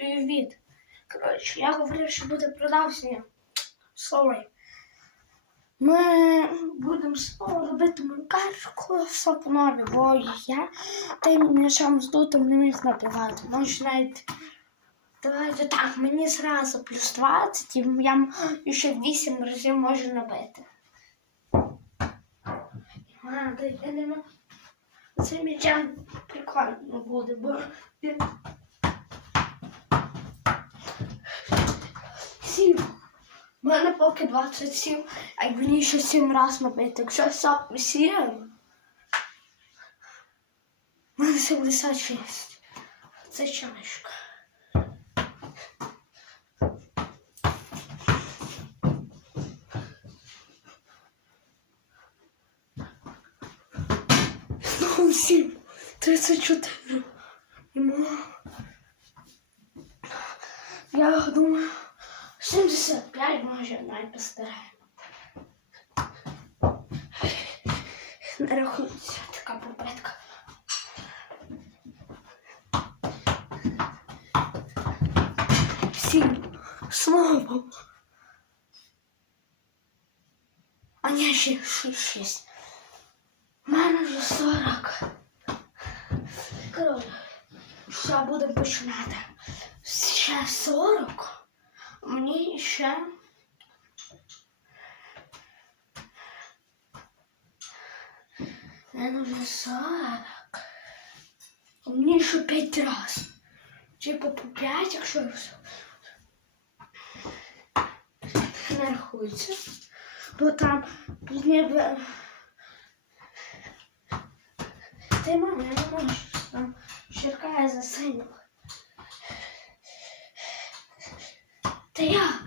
привіт. Коротше, я говорив, що буде продовження. Sorry. Ми будемо знову робити монтажку, все по бо я тим нічим здутим не міг набивати. Може навіть давайте так, мені зразу плюс 20, і я ще 8 разів можу набити. Я не. Цим м'ячем прикольно буде, бо він Сім. У мене поки 27, а й мені ще 7 раз набити. Якщо 47, у мене 76. Це чашка. Знову 7. 34. Я думаю, 75 може навіть постараємо. Не рахується така попитка. Сім. Слава. А ні, ще шість. шість. У мене вже 40. Коротше, що будемо починати? Ще 40. Мені ще. Мене вже 40. А Мені ще 5 раз. Типу по 5, якщо все. Не рахується. Бо там ніби. Ти мама, я не можу. Там черкає за синього. Та як?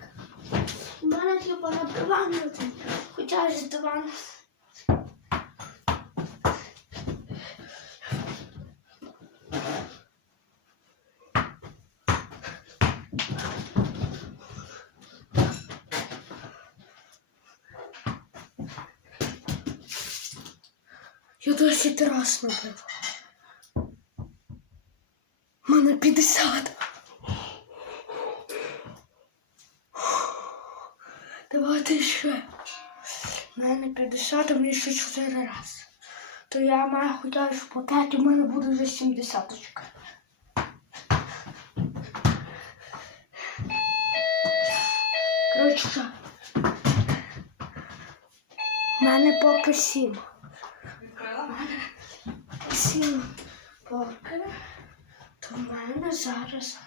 У мене типа на диван летить. Хоча ж диван. Я досі раз набив. У мене 50. Давайте ще. У мене 50, а мені ще 4 рази. То я маю хоча по 5, у мене буде вже 70 очка. Коротше? У мене поки 7. Сім поки. То в мене зараз